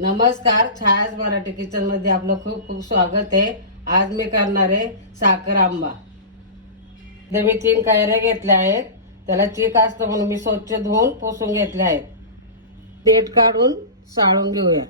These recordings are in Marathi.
नमस्कार, छायाच मराठी किचन मध्ये आपलं खूप खूप स्वागत आहे। आज मी करणार आहे साखर आंबा। इथे मी 3 कैऱ्या घेतल्या आहेत। त्याला चीक असतो म्हणून मी स्वच्छ धुवून पुसून घेतले आहेत। देठ काढून साळून घेऊया।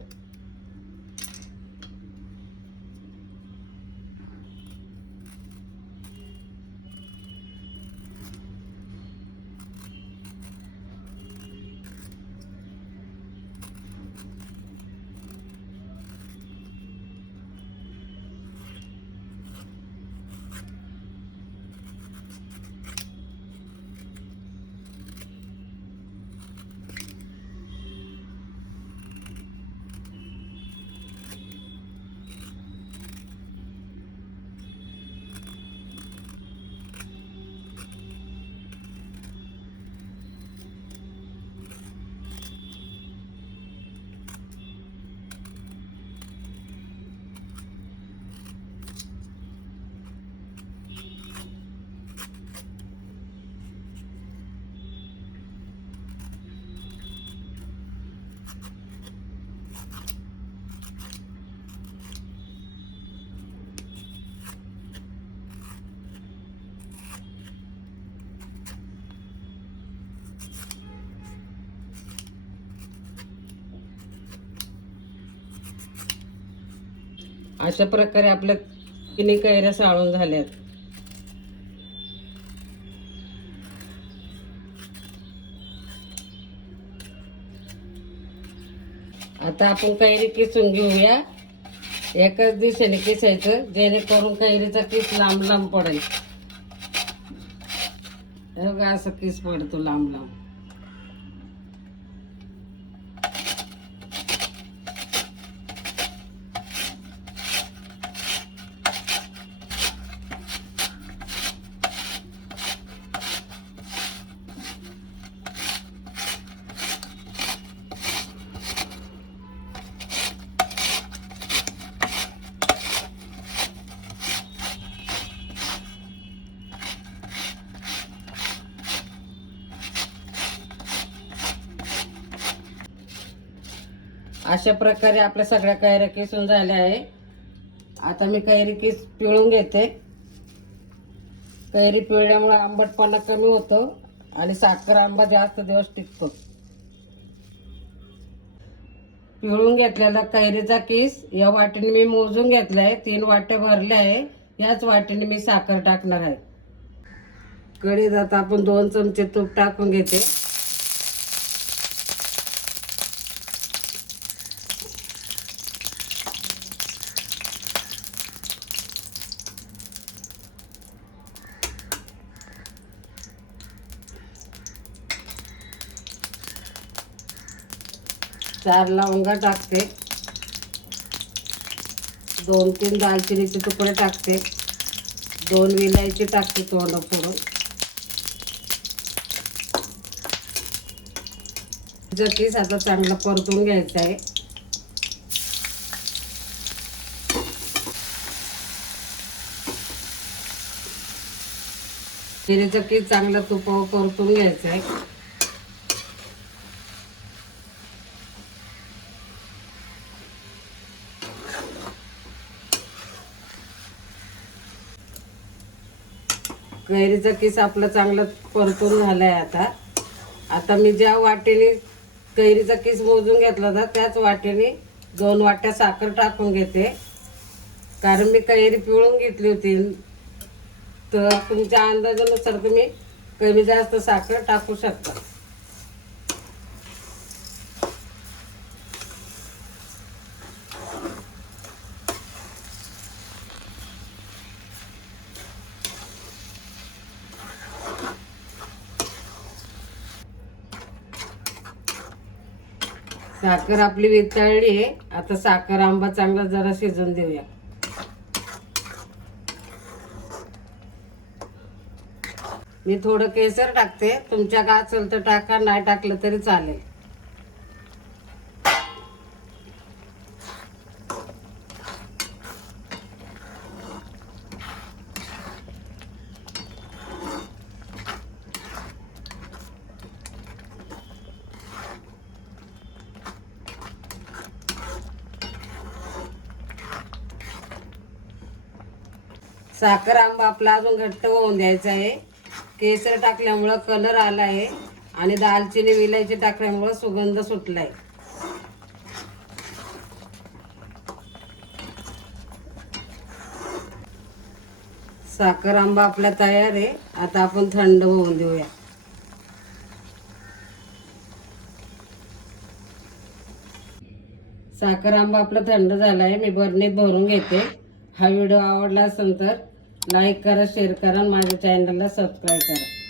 अशा प्रकारे आपल्या 3 कैऱ्या साळून झाल्यात। आता आपण कैरी किसून घेऊया। एकाच दिशेने किसायचं जेणेकरून कैरीचा किस लांब लांब पडेल। हे बघा असं किस पडतो लांब लांब। अशा प्रकारे आपल्या सगळ्या कैऱ्या किसून झाल्या आहे। आता मी कैरी किस पिळून घेते। कैरी पिळल्यामुळे आंबटपणा कमी होतो आणि साखर आंबा जास्त दिवस टिकतो। पिळून घेतलेला कैरीचा किस या वाटीने मी मोजून घेतलाय। 3 वाट्या भरल्या आहे। याच वाटीने मी साखर टाकणार आहे। कढईत आता आपण 2 चमचे तूप टाकून घेते। चार लवंगा टाकते, 2-3 दालचिनीचे तुकडे टाकते, 2 विलायची टाकते तोंड फोडून। किस आता चांगला परतून घ्यायचा आहे। कैरीचा किस चांगला तुपावर परतून घ्यायचा आहे। कैरीचा किस आपला चांगला परतून झालाय। आता मी ज्या वाटीने कैरीचा किस मोजून घेतला होता त्याच वाटीने 2 वाट्या साखर टाकून घेते। कारण मी कैरी पिळून घेतली होती, तर तुमच्या अंदाजानुसार तुम्ही कमी जास्त साखर टाकू शकता। साखर आपली वितळली आहे। आता साखर आंबा चांगला जरा शिजून देऊया। मी थोडं केसर टाकते, तुमच्या का असेल तर टाका, नाही टाकलं तरी चालेल। साखर आंबा आपला अजून घट्ट होऊन द्यायचा आहे. केसर टाकल्यामुळं कलर आला आहे आणि दालचिनी विलायची टाकल्यामुळं सुगंध सुटलाय. साखर आंबा आपला तयार आहे. आता आपण थंड होऊन देऊया. साखर आंबा आपला थंड झाला आहे. मी बरणीत भरून घेते. हा व्हिडिओ आवडला असेल तर लाईक करा, शेअर करा, माझ्या चॅनलला सबस्क्राईब करा.